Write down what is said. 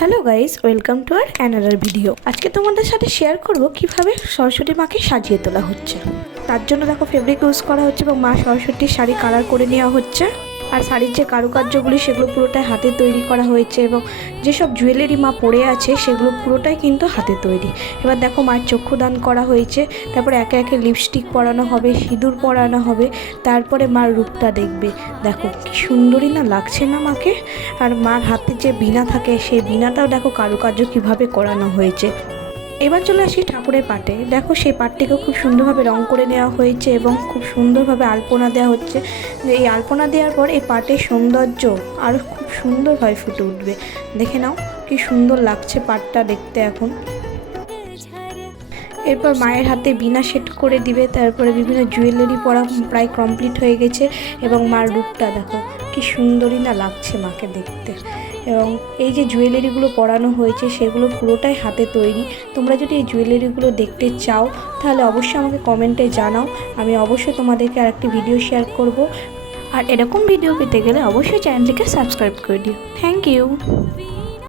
Hello guys, welcome to our another video. আজকে তোমাদের সাথে শেয়ার করব কিভাবে সরস্বতী মাকে সাজিয়ে তোলা হচ্ছে। তার জন্য দেখো ফেব্রিক ইউজ করা হচ্ছে এবং মা সরস্বতীর শাড়ি কালার করে নেওয়া হচ্ছে। আর শাড়ির যে কারুকার্যগুলি সেগুলো পুরোটাই হাতে তৈরি করা হয়েছে এবং যেসব জুয়েলারি মা পরে আছে সেগুলো পুরোটাই কিন্তু হাতে তৈরি। এবার দেখো মায়ের চক্ষুদান করা হয়েছে, তারপরে একে একে লিপস্টিক পরানো হবে, সিঁদুর পরানো হবে, তারপরে মার রূপটা দেখবে। দেখো কি সুন্দরী না লাগছে না মাকে। আর মার হাতে যে বীণা থাকে সেই বীণাটাও দেখো কারুকার্য কীভাবে করানো হয়েছে। এবার চলে আসি ঠাকুরের পাটে। দেখো সেই পাটটিকেও খুব সুন্দরভাবে রং করে নেওয়া হয়েছে এবং খুব সুন্দরভাবে আলপনা দেওয়া হচ্ছে। এই আলপনা দেওয়ার পর এই পাটের সৌন্দর্য আরও খুব সুন্দরভাবে ফুটে উঠবে। দেখে নাও কি সুন্দর লাগছে পাটটা দেখতে এখন। এরপর মায়ের হাতে বীণা সেট করে দিবে, তারপরে বিভিন্ন জুয়েলারি পরা প্রায় কমপ্লিট হয়ে গেছে এবং মার রূপটা দেখো কি সুন্দরই না লাগছে মাকে দেখতে। এবং এই যে জুয়েলারিগুলো পরানো হয়েছে সেগুলো পুরোটাই হাতে তৈরি। তোমরা যদি এই জুয়েলারিগুলো দেখতে চাও তাহলে অবশ্যই আমাকে কমেন্টে জানাও, আমি অবশ্যই তোমাদেরকে আরেকটি ভিডিও শেয়ার করব। আর এরকম ভিডিও পেতে গেলে অবশ্যই চ্যানেলটিকে সাবস্ক্রাইব করে দিও। Thank you.